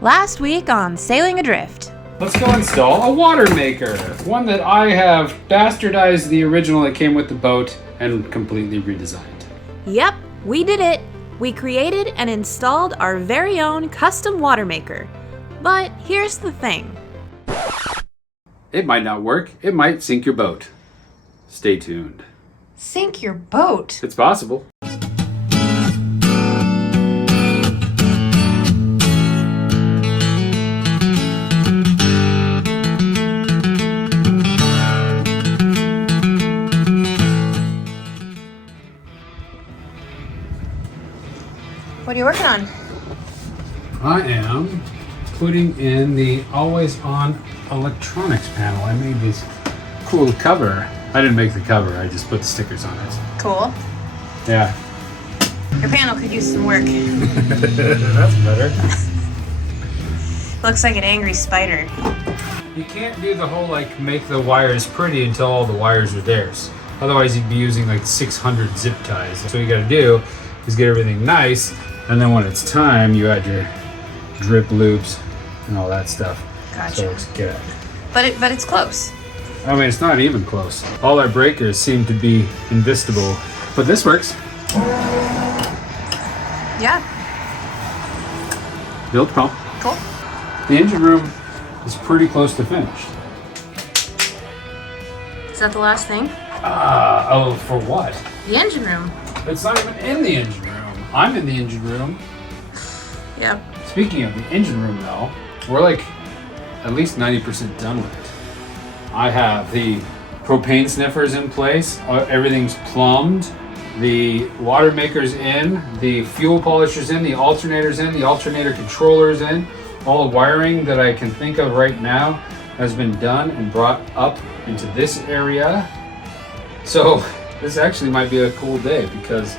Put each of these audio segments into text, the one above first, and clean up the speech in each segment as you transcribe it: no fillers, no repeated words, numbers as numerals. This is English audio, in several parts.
Last week on Sailing Adrift. Let's go install a water maker. One that I have bastardized the original that came with the boat and completely redesigned. Yep, we did it. We created and installed our very own custom water maker. But here's the thing. It might not work. It might sink your boat. Stay tuned. Sink your boat? It's possible. What are you working on? I am putting in the always-on electronics panel. I made this cool cover. I didn't make the cover, I just put the stickers on it. Cool. Yeah. Your panel could use some work. That's better. Looks like an angry spider. You can't do the whole like make the wires pretty until all the wires are theirs. Otherwise you'd be using like 600 zip ties. So what you gotta do is get everything nice, and then when it's time, you add your drip loops and all that stuff. Gotcha. So it's good. But it's close. I mean, it's not even close. All our breakers seem to be invisible, but this works. Yeah. Build pump. Cool. The engine room is pretty close to finished. Is that the last thing? Oh, for what? The engine room. It's not even in the engine room. I'm in the engine room. Yep. Speaking of the engine room though, we're like at least 90% done with it. I have the propane sniffers in place, everything's plumbed, the water maker's in, the fuel polisher's in, the alternator's in, the alternator controller's in. All the wiring that I can think of right now has been done and brought up into this area. So this actually might be a cool day because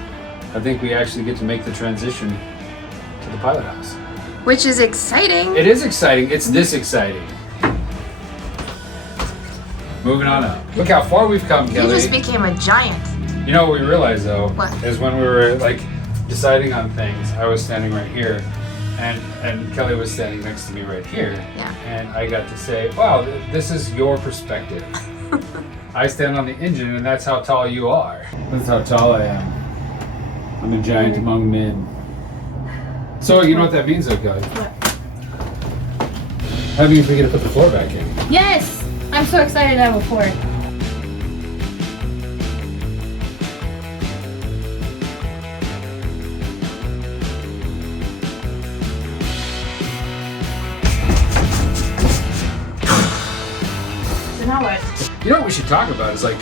I think we actually get to make the transition to the pilot house. Which is exciting. It is exciting. It's this exciting. Moving on up. Look how far we've come, You Kelly. just became a giant. You know what we realized though? What? Is when we were like deciding on things, I was standing right here and Kelly was standing next to me right here. Yeah. And I got to say, wow, this is your perspective. I stand on the engine and that's how tall you are. That's how tall I am. I'm a giant among men. So you know what that means though, Kelly? What? How do you think to put the floor back in? Yes! I'm so excited to have a floor. So now what? You know what we should talk about is like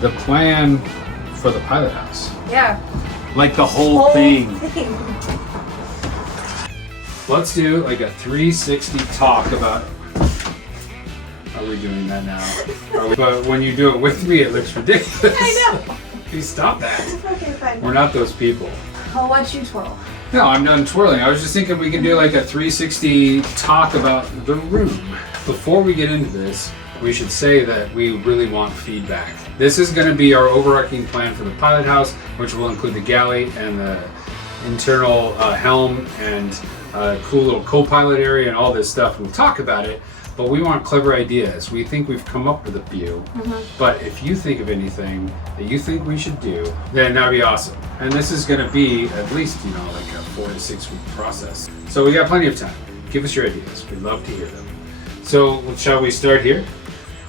the plan for the pilot house. Yeah. Like the whole thing. Let's do like a 360 talk about. Are we doing that now? But when you do it with me, it looks ridiculous. I know. Please stop that. Okay, fine. We're not those people. I'll watch you twirl. No, I'm done twirling. I was just thinking we can do like a 360 talk about the room. Before we get into this, we should say that we really want feedback. This is going to be our overarching plan for the pilot house, which will include the galley and the internal helm and a cool little co-pilot area and all this stuff. We'll talk about it, but we want clever ideas. We think we've come up with a few, but if you think of anything that you think we should do, then that would be awesome. And this is going to be at least, like a 4 to 6 week process. So we got plenty of time. Give us your ideas. We'd love to hear them. So shall we start here?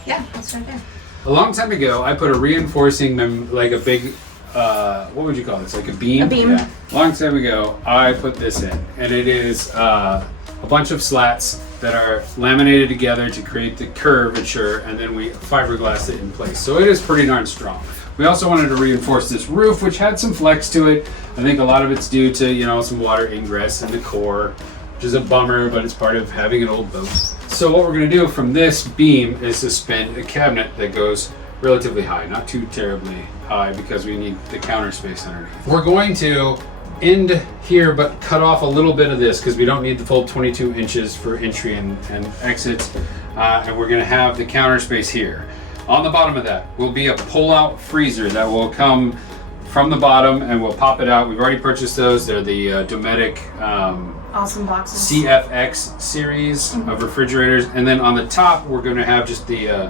Yeah, let's start there. A long time ago, I put a reinforcing, like a big, what would you call this? Like a beam? A beam. Yeah. Long time ago, I put this in, and it is a bunch of slats that are laminated together to create the curvature, and then we fiberglass it in place. So it is pretty darn strong. We also wanted to reinforce this roof, which had some flex to it. I think a lot of it's due to, some water ingress in the core, which is a bummer, but it's part of having an old boat. So what we're going to do from this beam is suspend a cabinet that goes relatively high, not too terribly high because we need the counter space underneath. We're going to end here but cut off a little bit of this because we don't need the full 22 inches for entry and exit, and we're going to have the counter space here. On the bottom of that will be a pull-out freezer that will come from the bottom and we'll pop it out. We've already purchased those. They're the Dometic Awesome boxes. CFX series of refrigerators, and then on the top we're going to have just the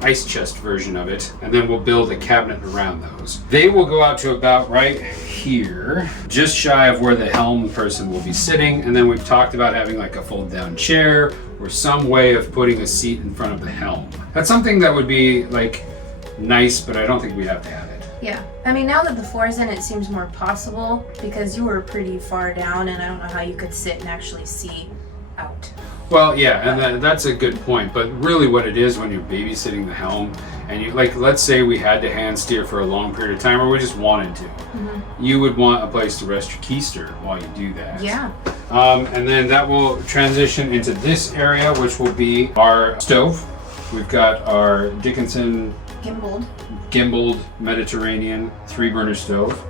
ice chest version of it, and then we'll build a cabinet around those. They will go out to about right here, just shy of where the helm person will be sitting, and then we've talked about having like a fold down chair or some way of putting a seat in front of the helm. That's something that would be like nice, but I don't think we have to have it. Yeah. I mean, now that the floor's in, it seems more possible because you were pretty far down, and I don't know how you could sit and actually see out. Well, yeah, and that's a good point. But really, what it is when you're babysitting the helm, and you like, let's say we had to hand steer for a long period of time, or we just wanted to, you would want a place to rest your keister while you do that. Yeah. And then that will transition into this area, which will be our stove. We've got our Dickinson gimbaled Mediterranean 3-burner stove.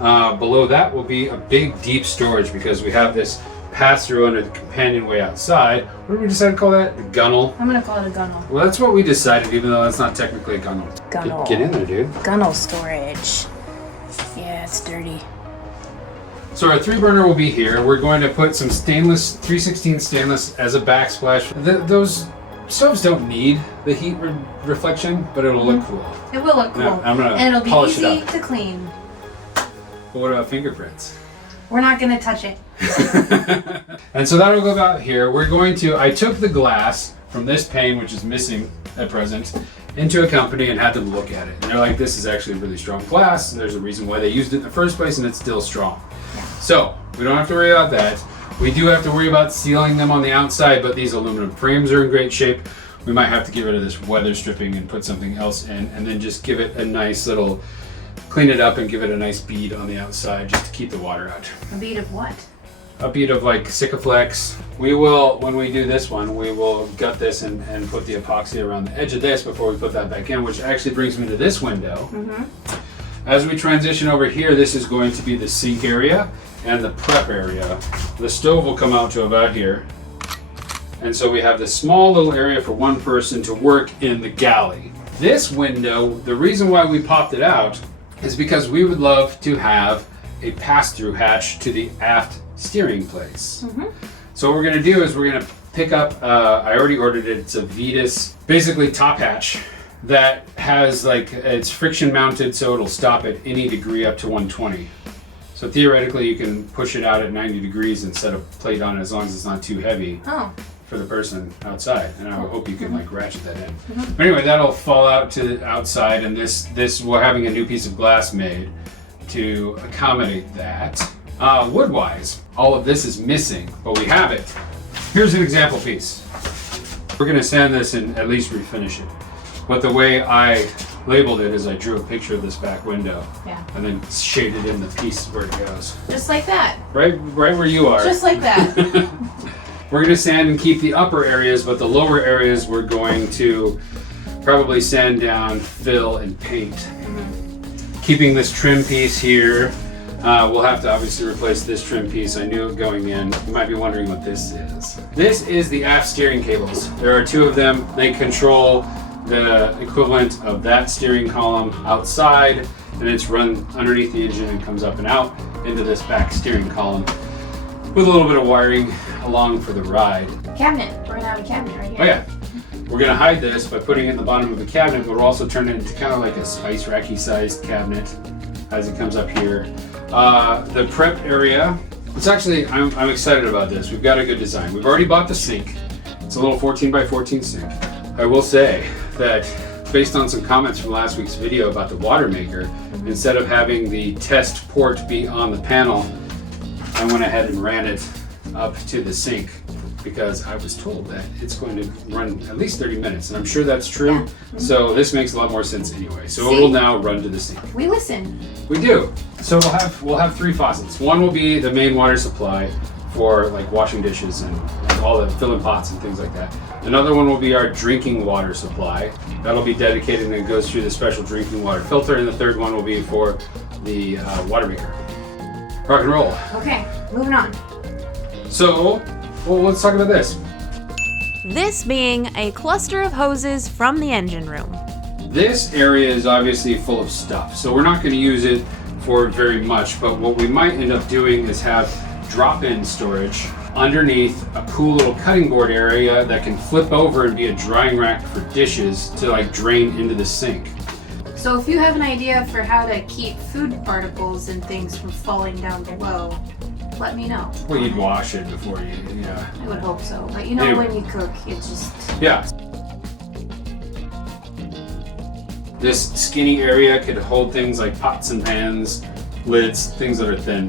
Below that will be a big deep storage because we have this pass-through under the companionway outside. What did we decide to call that? The gunnel? I'm gonna call it a gunnel. Well, that's what we decided, even though that's not technically a gunnel. Gunnel. Get in there, dude. Gunnel storage. Yeah, it's dirty. So our 3-burner will be here. We're going to put some stainless, 316 stainless as a backsplash. Those stoves don't need the heat reflection, but it'll look cool. It will look cool. Now, I'm gonna and it'll be polish easy it up. to clean. But what about fingerprints? We're not gonna touch it. And so that'll go about here. I took the glass from this pane, which is missing at present, into a company and had them look at it. And they're like, this is actually really strong glass, and there's a reason why they used it in the first place, and it's still strong. So we don't have to worry about that. We do have to worry about sealing them on the outside, but these aluminum frames are in great shape. We might have to get rid of this weather stripping and put something else in, and then just give it a nice little, clean it up and give it a nice bead on the outside just to keep the water out. A bead of what? A bead of like Sikaflex. We will, when we do this one, we will gut this and put the epoxy around the edge of this before we put that back in, which actually brings me to this window. As we transition over here, this is going to be the sink area and the prep area. The stove will come out to about here. And so we have this small little area for one person to work in the galley. This window, the reason why we popped it out is because we would love to have a pass-through hatch to the aft steering place. So what we're gonna do is we're gonna pick up, I already ordered it, it's a Vetus, basically top hatch that has like, it's friction mounted so it'll stop at any degree up to 120. So theoretically you can push it out at 90 degrees and set a plate on it as long as it's not too heavy for the person outside. And I hope you can like ratchet that in. But anyway, that'll fall out to the outside, and this we're having a new piece of glass made to accommodate that. Wood-wise, all of this is missing, but we have it. Here's an example piece. We're gonna sand this and at least refinish it. But the way I labeled it is I drew a picture of this back window and then shaded in the piece where it goes. Just like that. Right where you are. Just like that. We're gonna sand and keep the upper areas, but the lower areas we're going to probably sand down, fill, and paint. Keeping this trim piece here. We'll have to obviously replace this trim piece. I knew it going in. You might be wondering what this is. This is the aft steering cables. There are 2 of them. They control the equivalent of that steering column outside, and it's run underneath the engine and comes up and out into this back steering column with a little bit of wiring along for the ride. Cabinet. We're gonna have a cabinet right here. Oh yeah. We're gonna hide this by putting it in the bottom of the cabinet, but we'll also turn it into kind of like a spice racky sized cabinet as it comes up here. The prep area, it's actually, I'm excited about this. We've got a good design. We've already bought the sink. It's a little 14 by 14 sink. I will say that based on some comments from last week's video about the water maker, instead of having the test port be on the panel, I went ahead and ran it up to the sink because I was told that it's going to run at least 30 minutes, and I'm sure that's true. So this makes a lot more sense anyway. So it will now run to the sink. We listen. We do. So we'll have 3 faucets. One will be the main water supply for like washing dishes and all the filling pots and things like that. Another one will be our drinking water supply. That'll be dedicated and it goes through the special drinking water filter. And the third one will be for the water maker. Rock and roll. Okay, moving on. So, well, let's talk about this. This being a cluster of hoses from the engine room. This area is obviously full of stuff, so we're not going to use it for very much, but what we might end up doing is have drop-in storage underneath a cool little cutting board area that can flip over and be a drying rack for dishes to like drain into the sink. So if you have an idea for how to keep food particles and things from falling down below, let me know. Well, you'd wash it before you, yeah. I would hope so. But you know, Anyway. when you cook, it just... Yeah. This skinny area could hold things like pots and pans, lids, things that are thin.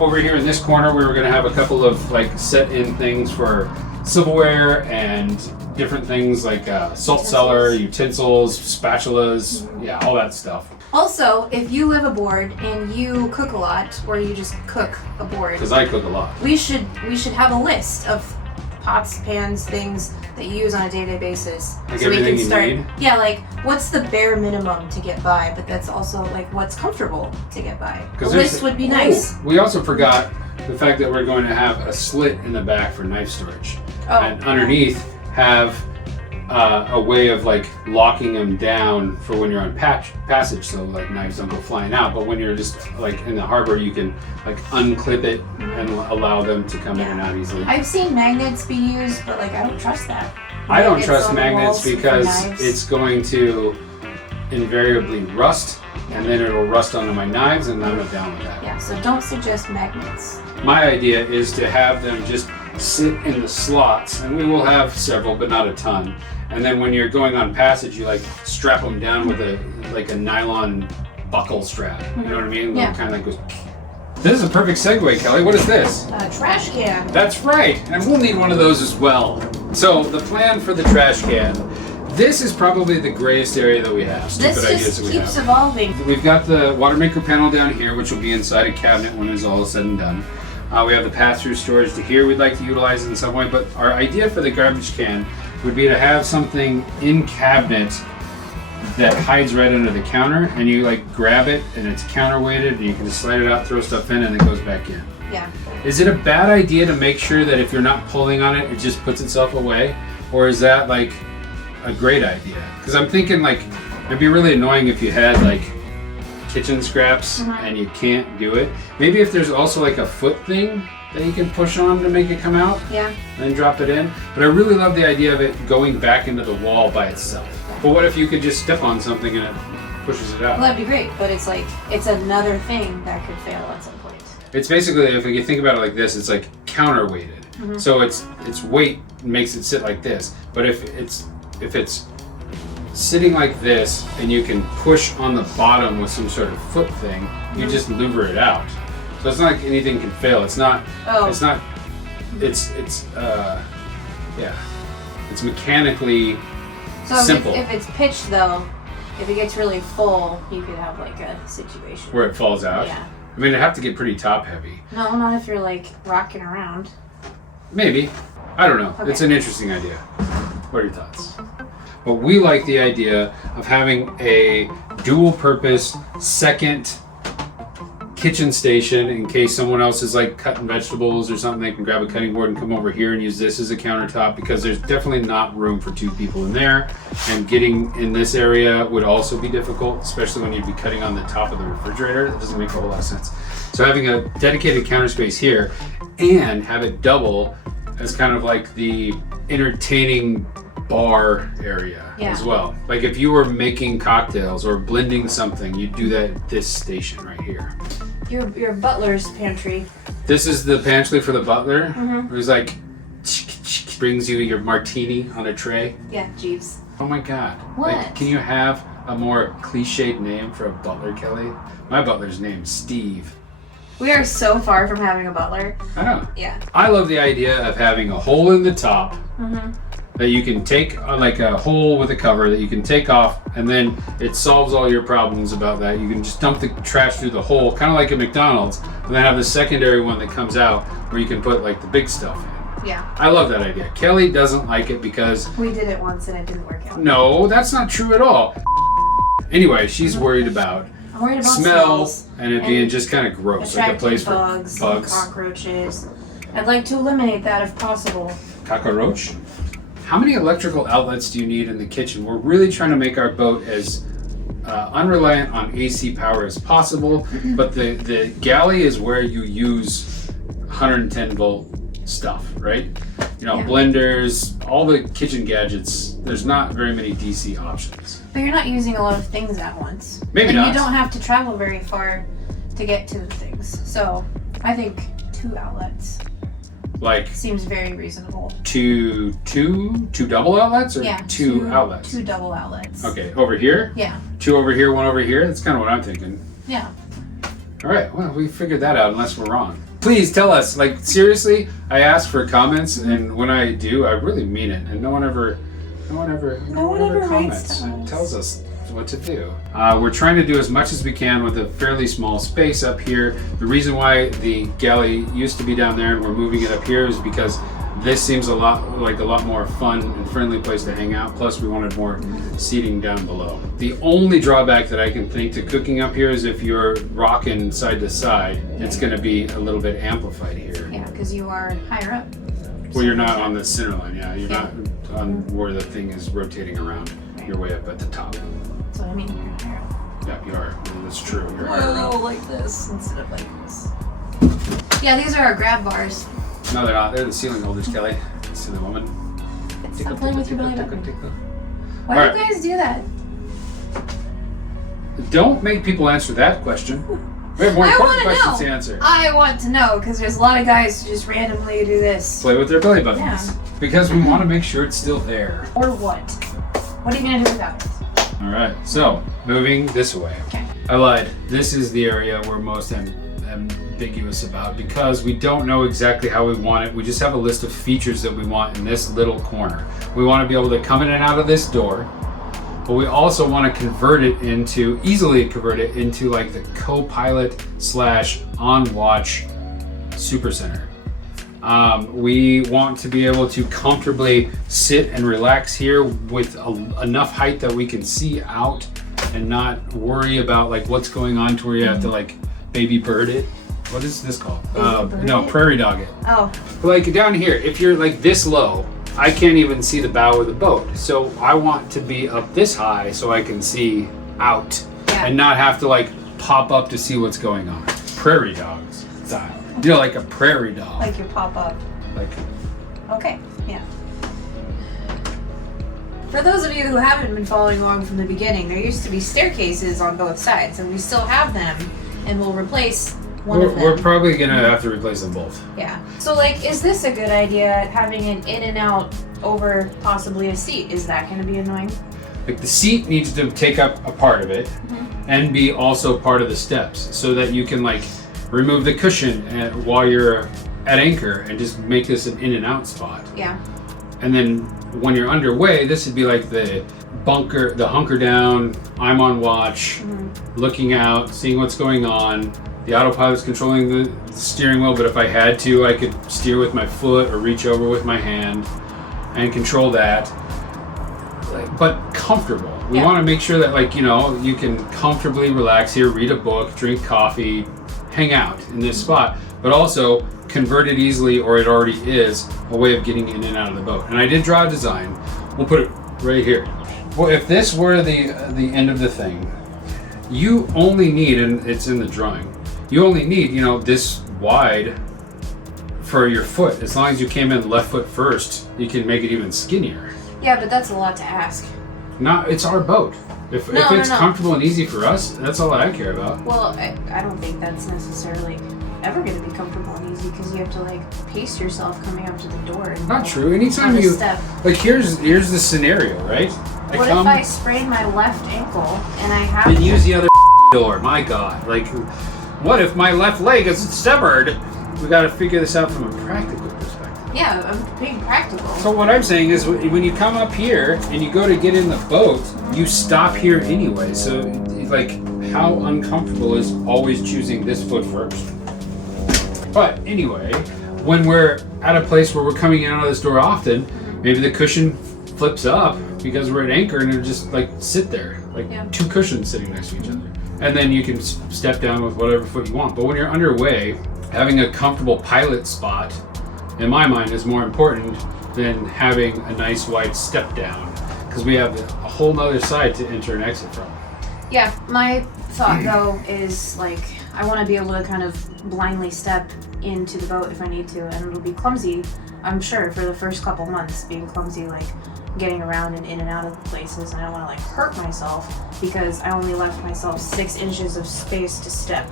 Over here in this corner, we were going to have a couple of like set-in things for silverware and different things like salt cellar, utensils, spatulas, yeah, all that stuff. Also, if you live aboard and you cook a lot, or you just cook aboard, Because I cook a lot. we should have a list of pots, pans, things that you use on a day-to-day basis. Like so we everything can you start. need? Yeah, like what's the bare minimum to get by, but that's also like what's comfortable to get by. The list would be nice. We also forgot the fact that we're going to have a slit in the back for knife storage. Oh, And underneath have a way of like locking them down for when you're on passage, so like knives don't go flying out. But when you're just like in the harbor, you can like unclip it and allow them to come in and out easily. I've seen magnets be used, but like I don't trust that. I don't Magnets trust on the magnets walls for because knives. it's going to invariably rust, and then it'll rust onto my knives, and I'm not down with that. Yeah, so don't suggest magnets. My idea is to have them just sit in the slots, and we will have several, but not a ton. And then when you're going on passage, you like strap them down with a nylon buckle strap. You know what I mean? Yeah. Kind of like goes. This is a perfect segue, Kelly. What is this? A trash can. That's right, and we'll need one of those as well. So the plan for the trash can. This is probably the grayest area that we have. Stupid This ideas just that we keeps have. evolving. We've got the water maker panel down here, which will be inside a cabinet when it's all said and done. We have the pass-through storage to here we'd like to utilize in some way, but our idea for the garbage can would be to have something in cabinet that hides right under the counter, and you like grab it and it's counterweighted and you can just slide it out, throw stuff in, and it goes back in. Yeah. Is it a bad idea to make sure that if you're not pulling on it, it just puts itself away? Or is that like a great idea? Because I'm thinking like it'd be really annoying if you had like kitchen scraps and you can't do it. Maybe if there's also like a foot thing that you can push on to make it come out, Yeah. and then drop it in. But I really love the idea of it going back into the wall by itself. But what if you could just step on something and it pushes it out? Well, that'd be great, but it's like, it's another thing that could fail at some point. It's basically, if you think about it like this, it's like counterweighted. So its weight makes it sit like this. But if it's sitting like this and you can push on the bottom with some sort of foot thing, you just louver it out. So it's not like anything can fail. It's not. Oh. It's not. It's yeah. It's mechanically So simple. if it's pitched though, if it gets really full, you could have like a situation. Where it falls out. Yeah. I mean, it'd have to get pretty top heavy. No, not if you're like rocking around. Maybe. I don't know. Okay. It's an interesting idea. What are your thoughts? But we like the idea of having a dual purpose second kitchen station in case someone else is like cutting vegetables or something. They can grab a cutting board and come over here and use this as a countertop, because there's definitely not room for two people in there, and getting in this area would also be difficult, especially when you'd be cutting on the top of the refrigerator. That doesn't make a whole lot of sense. So having a dedicated counter space here and have it double as kind of like the entertaining bar area as well. Like if you were making cocktails or blending something, you'd do that at this station right here. Your butler's pantry. This is the pantry for the butler, who's like brings you your martini on a tray. Yeah, Jeeves. Oh my god. What? Like, can you have a more cliched name for a butler, Kelly? My butler's name's Steve. We are so far from having a butler. I know. Yeah. I love the idea of having a hole in the top that you can take, like a hole with a cover that you can take off, and then it solves all your problems about that. You can just dump the trash through the hole, kind of like a McDonald's, and then have the secondary one that comes out where you can put like the big stuff in. Yeah. I love that idea. Kelly doesn't like it because... We did it once and it didn't work out. No, that's not true at all. Anyway, she's worried about I'm worried about smell smells and it being just kind of gross, like a attracting place for bugs, bugs. cockroaches. I'd like to eliminate that if possible. Cockroach? How many electrical outlets do you need in the kitchen? We're really trying to make our boat as unreliant on AC power as possible, but the galley is where you use 110 volt stuff, right? You know, Yeah. blenders, all the kitchen gadgets. There's not very many DC options. But you're not using a lot of things at once. Maybe and not. you don't have to travel very far to get to the things. So I think 2 outlets Like seems very reasonable. two double outlets, or Yeah, two outlets? 2 double outlets. Okay, over here? Yeah. 2 over here, 1 over here? That's kind of what I'm thinking. Yeah. All right, well, we figured that out unless we're wrong. Please tell us, like, seriously, I ask for comments, and when I do, I really mean it, and no one ever writes comments to and us. tells us what to do. We're trying to do as much as we can with a fairly small space up here. The reason why the galley used to be down there and we're moving it up here is because this seems a lot more fun and friendly place to hang out. Plus, we wanted more seating down below. The only drawback that I can think to cooking up here is if you're rocking side to side, it's going to be a little bit amplified here. Yeah, because you are higher up. Well, you're not on the center line. Yeah, you're Yeah. not on where the thing is rotating around. You're way up at the top. That's what I mean. You're higher up. Yeah, you are. That's true. You're higher up. Like this instead of like this. Yeah, these are our grab bars. No, they're not. They're the ceiling holders, Kelly. See the woman? Stop playing with your belly button. tickle. Why All do you guys do that? Don't make people answer that question. We have more I important wanna questions know. to answer. I want to know because there's a lot of guys who just randomly do this. Play with their belly buttons. Yeah. Because we want to make sure it's still there. Or what? What are you gonna do without it? All right, so moving this way. Okay. I lied. This is the area we're most ambiguous about because we don't know exactly how we want it. We just have a list of features that we want in this little corner. We want to be able to come in and out of this door, but we also want to easily convert it into like the co-pilot / on-watch supercenter. We want to be able to comfortably sit and relax here with enough height that we can see out and not worry about like what's going on to where you have to like baby bird it. What is this called? Bird it? Prairie dog it. Oh. Like down here, if you're like this low, I can't even see the bow of the boat. So I want to be up this high so I can see out Yeah. and not have to like pop up to see what's going on. Prairie dogs style. You know, like a prairie dog. Like your pop up. Like Okay. Yeah. For those of you who haven't been following along from the beginning, there used to be staircases on both sides, and we still have them, and we'll replace one of them. we're probably gonna have to replace them both. Yeah. So, like, is this a good idea, having an in and out over possibly a seat? Is that going to be annoying? Like the seat needs to take up a part of it and be also part of the steps so that you can like remove the cushion while you're at anchor and just make this an in and out spot. Yeah. And then when you're underway, this would be like the bunker, the hunker down, I'm on watch, looking out, seeing what's going on. The autopilot's controlling the steering wheel, but if I had to, I could steer with my foot or reach over with my hand and control that. But comfortable. We Yeah. want to make sure that, like, you know, you can comfortably relax here, read a book, drink coffee, hang out in this spot, but also convert it easily, or it already is, a way of getting in and out of the boat. And I did draw a design. We'll put it right here. Well, if this were the end of the thing, you only need, and it's in the drawing, you only need, you know, this wide for your foot. As long as you came in left foot first, you can make it even skinnier. Yeah, but that's a lot to ask. It's our boat. If it's No. comfortable and easy for us, that's all that I care about. Well, I don't think that's necessarily ever going to be comfortable and easy because you have to, like, pace yourself coming up to the door. And Not go true. Anytime on the you step. like, here's the scenario, right? What if I sprain my left ankle and I have and to... use the other door? My God, like, what if my left leg is severed? We got to figure this out from a practical perspective. Yeah, I'm being practical. So what I'm saying is, when you come up here and you go to get in the boat, you stop here anyway. So, like, how uncomfortable is always choosing this foot first? But anyway, when we're at a place where we're coming in and out of this door often, maybe the cushion flips up because we're at anchor and it'll just like sit there, like two cushions sitting next to each other. And then you can step down with whatever foot you want. But when you're underway, having a comfortable pilot spot, in my mind, is more important than having a nice wide step down, because we have a whole nother side to enter and exit from. Yeah, my thought though is like I want to be able to kind of blindly step into the boat if I need to, and it'll be clumsy, I'm sure, for the first couple months, being clumsy, like getting around and in and out of places, and I don't want to like hurt myself because I only left myself 6 inches of space to step.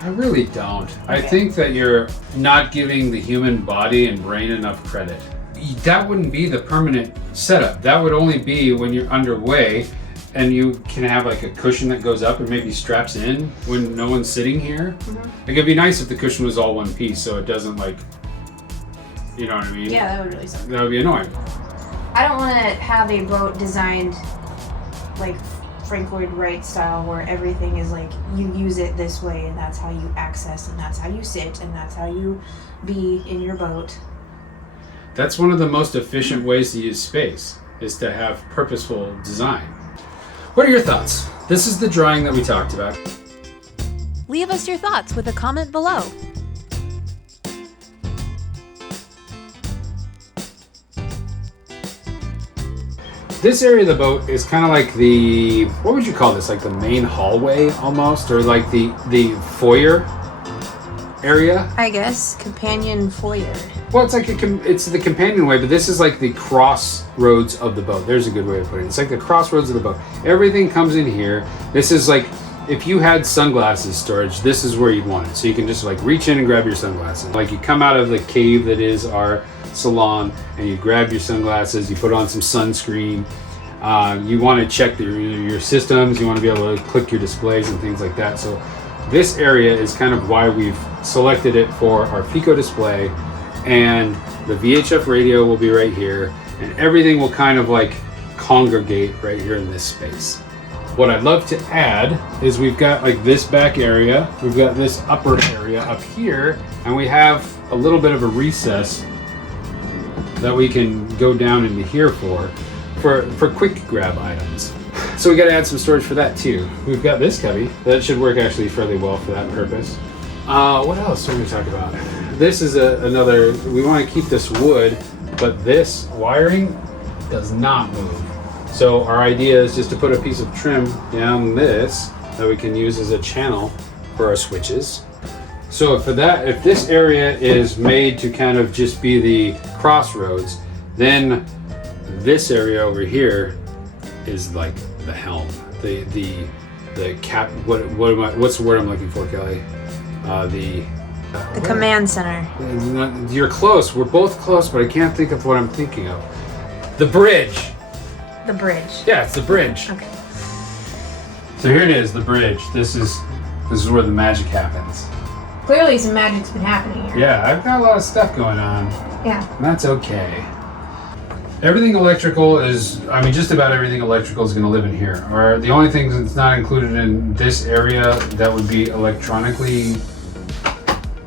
I really don't. Okay. I think that you're not giving the human body and brain enough credit. That wouldn't be the permanent setup. That would only be when you're underway and you can have like a cushion that goes up and maybe straps in when no one's sitting here. Mm-hmm. Like it'd be nice if the cushion was all one piece so it doesn't like, you know what I mean? Yeah, that would really suck. That would be annoying. I don't want to have a boat designed like Frank Lloyd Wright style where everything is like you use it this way and that's how you access and that's how you sit and that's how you be in your boat. That's one of the most efficient ways to use space, is to have purposeful design. What are your thoughts? This is the drawing that we talked about. Leave us your thoughts with a comment below. This area of the boat is kind of like the, what would you call this? Like the main hallway almost, or like the foyer area? I guess companion foyer. Well, it's like it's the companionway, but this is like the crossroads of the boat. There's a good way to put it. It's like the crossroads of the boat. Everything comes in here. This is like, if you had sunglasses storage, this is where you'd want it. So you can just like reach in and grab your sunglasses. Like you come out of the cave that is our salon and you grab your sunglasses, you put on some sunscreen. You want to check your systems. You want to be able to click your displays and things like that. So this area is kind of why we've selected it for our Fico display, and the VHF radio will be right here, and everything will kind of like congregate right here in this space. What I'd love to add is we've got like this back area, we've got this upper area up here, and we have a little bit of a recess that we can go down into here for quick grab items. So we got to add some storage for that too. We've got this cubby that should work actually fairly well for that purpose. What else are we going to talk about? This is another, we want to keep this wood, but this wiring does not move. So our idea is just to put a piece of trim down this that we can use as a channel for our switches. So for that, if this area is made to kind of just be the crossroads, then this area over here is like the helm, the cap. What's the word I'm looking for, Kelly? The command center. You're close. We're both close, but I can't think of what I'm thinking of. The bridge. The bridge. Yeah, it's the bridge. Okay. So here it is, the bridge. This is where the magic happens. Clearly some magic's been happening here. Yeah, I've got a lot of stuff going on. Yeah. And that's okay. Everything electrical is, I mean, just about everything electrical is going to live in here. Or the only thing that's not included in this area that would be electronically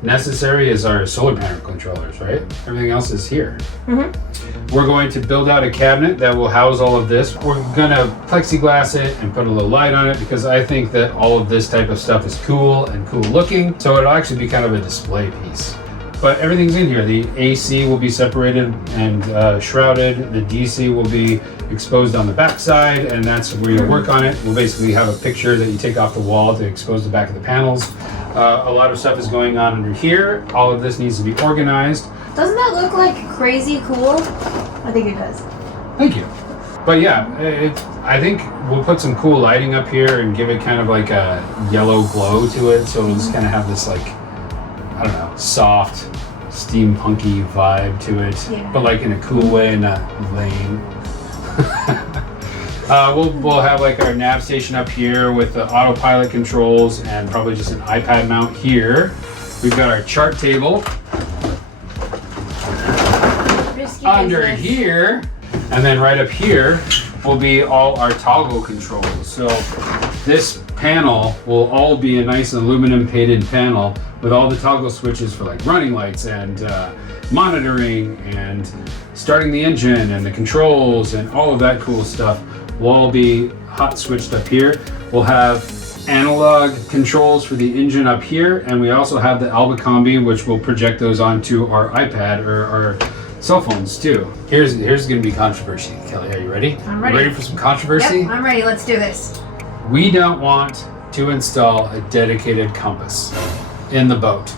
necessary is our solar panel controllers, right? Everything else is here. Mm-hmm. We're going to build out a cabinet that will house all of this. We're going to plexiglass it and put a little light on it because I think that all of this type of stuff is cool and cool looking. So it'll actually be kind of a display piece. But everything's in here. The AC will be separated and shrouded. The DC will be exposed on the back side, and that's where you'll work on it. We'll basically have a picture that you take off the wall to expose the back of the panels. A lot of stuff is going on under here. All of this needs to be organized. Doesn't that look like crazy cool? I think it does. Thank you. But yeah, I think we'll put some cool lighting up here and give it kind of like a yellow glow to it. So it'll just kind of have this like, I don't know, soft, steampunky vibe to it, yeah. But like in a cool way, not lame. We'll have like our nav station up here with the autopilot controls and probably just an iPad mount here. We've got our chart table under here, and then right up here will be all our toggle controls. So this panel will all be a nice aluminum painted panel with all the toggle switches for like running lights and monitoring and starting the engine and the controls and all of that cool stuff will all be hot switched up here. We'll have analog controls for the engine up here, and we also have the Albacombi, which will project those onto our iPad or our cell phones too. Here's going to be controversy. Kelly, are you ready? I'm ready. You ready for some controversy? Yep, I'm ready. Let's do this. We don't want to install a dedicated compass in the boat.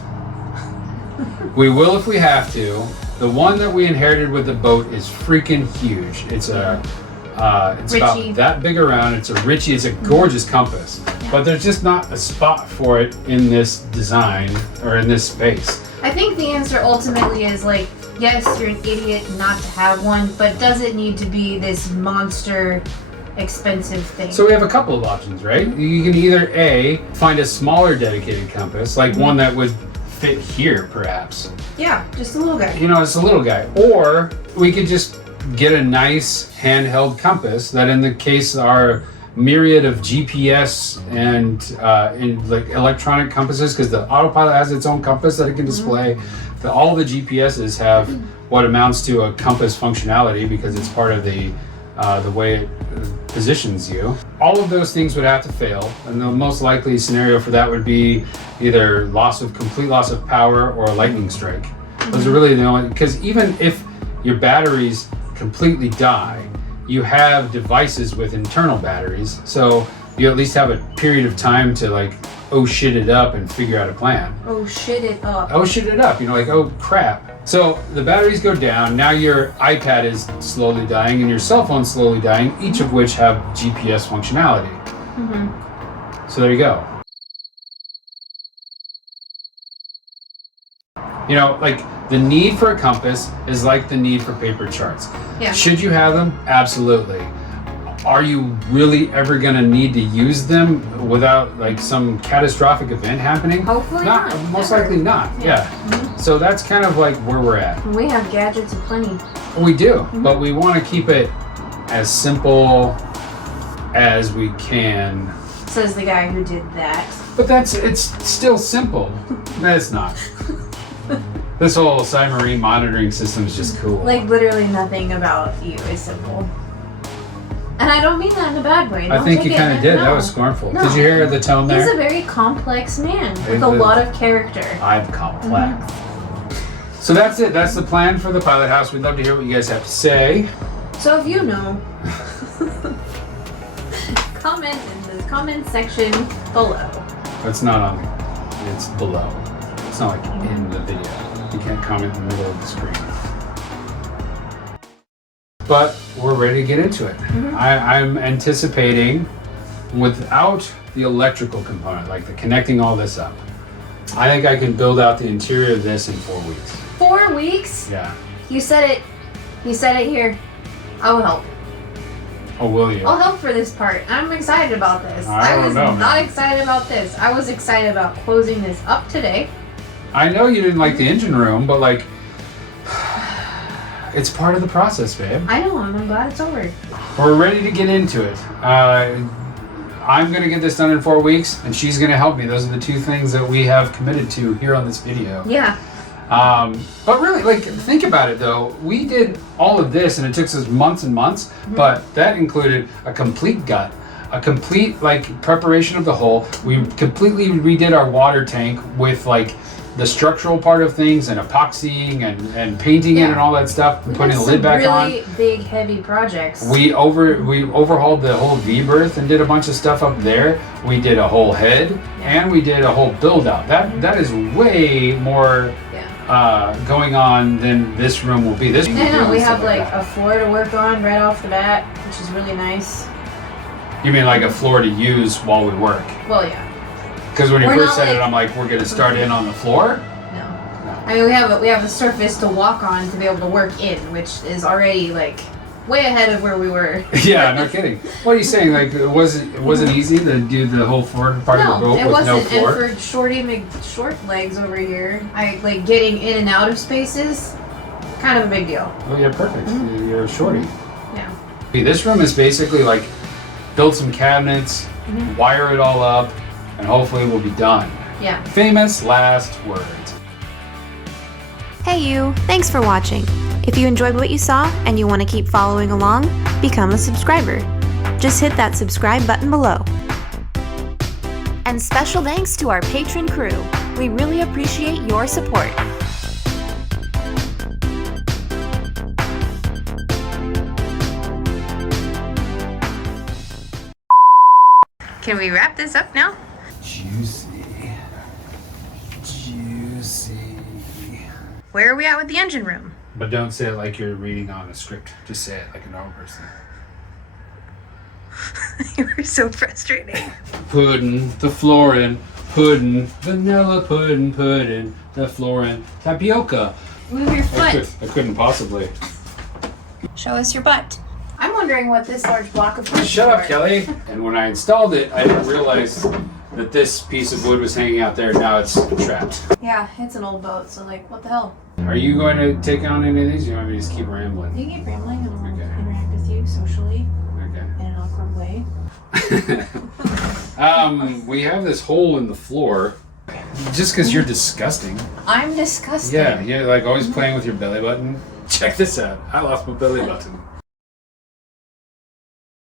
We will if we have to. The one that we inherited with the boat is freaking huge. It's it's about that big around. It's a Ritchie. It's a gorgeous compass, but there's just not a spot for it in this design or in this space. I think the answer ultimately is like, yes, you're an idiot not to have one, but does it need to be this monster expensive thing? So we have a couple of options, right? You can either A, find a smaller dedicated compass, like one that would fit here perhaps. Yeah, just a little guy. You know, it's a little guy. Or we could just get a nice handheld compass that in the case our myriad of GPS and in like electronic compasses, because the autopilot has its own compass that it can display. All the GPSs have what amounts to a compass functionality because it's part of the way it positions you. All of those things would have to fail, and the most likely scenario for that would be either complete loss of power or a lightning strike. Those are really the only, because even if your batteries completely die, you have devices with internal batteries, so you at least have a period of time to like oh shit it up and figure out a plan. Oh shit it up. Oh shit it up, you know, like oh crap. So the batteries go down, now your iPad is slowly dying and your cell phone's slowly dying, each of which have GPS functionality. So there you go. You know, like the need for a compass is like the need for paper charts. Yeah. Should you have them? Absolutely. Are you really ever going to need to use them without like some catastrophic event happening? Hopefully not. Most Never. likely not. Yeah. So that's kind of like where we're at. We have gadgets aplenty. We do, but we want to keep it as simple as we can. Says the guy who did that. But it's still simple. No, it's not. This whole submarine monitoring system is just cool. Like literally nothing about you is simple. And I don't mean that in a bad way. I think you kind of did. No. That was scornful. No. Did you hear the tone there? He's a very complex man with a lot of character. I'm complex. So that's it. That's the plan for the pilot house. We'd love to hear what you guys have to say. So if you know, comment in the comment section below. It's not on. It's below. It's not like in the video. You can't comment in the middle of the screen. But we're ready to get into it. I'm anticipating, without the electrical component, like the connecting all this up, I think I can build out the interior of this in 4 weeks. 4 weeks? Yeah. You said it. You said it here. I will help. Oh, will you? I'll help for this part. I'm excited about this. I was don't know, not man. excited about this. I was excited about closing this up today. I know you didn't like the engine room, but like, it's part of the process, babe. I know, and I'm glad it's over. We're ready to get into it. I'm going to get this done in 4 weeks, and she's going to help me. Those are the two things that we have committed to here on this video. Yeah. But really, like, think about it, though. We did all of this, and it took us months and months, but that included a complete gut, a complete, like, preparation of the hull. We completely redid our water tank with, like, the structural part of things and epoxying and painting it and all that stuff and putting the lid back on. Really big, heavy projects. We overhauled the whole V-berth and did a bunch of stuff up there. We did a whole head and we did a whole build out. That is way more going on than this room will be. This room I know, we stuff have like a floor to work on right off the bat, which is really nice. You mean like a floor to use while we work? Well, yeah. Because when you We're first not, said it, like- I'm like, we're gonna start in on the floor? No. I mean, we have a surface to walk on to be able to work in, which is already like way ahead of where we were. Yeah, no kidding. What are you saying? Like, it wasn't easy to do the whole floor part of the boat it with wasn't. no floor? And for Shorty McShort legs over here, I like getting in and out of spaces. Kind of a big deal. Oh yeah, perfect. You're a shorty. Yeah. This room is basically like build some cabinets, wire it all up, and hopefully we'll be done. Yeah. Famous last words. Hey you, thanks for watching. If you enjoyed what you saw and you want to keep following along, become a subscriber. Just hit that subscribe button below. And special thanks to our patron crew. We really appreciate your support. Can we wrap this up now? Juicy. Where are we at with the engine room? But don't say it like you're reading on a script. Just say it like a normal person. You were so frustrating. Pudding the floor in. Pudding, vanilla pudding, the floor in. Tapioca. Move your foot. I couldn't possibly. Show us your butt. I'm wondering what this large block of wood is Shut up, for. Kelly. And when I installed it, I didn't realize that this piece of wood was hanging out there. Now it's trapped. Yeah, it's an old boat, so like, what the hell? Are you going to take on any of these? Or you want me to just keep rambling? You keep rambling and I'll Okay. interact with you socially Okay. in an awkward way. We have this hole in the floor. Just because you're disgusting. I'm disgusting. Yeah, you're like always playing with your belly button. Check this out. I lost my belly button.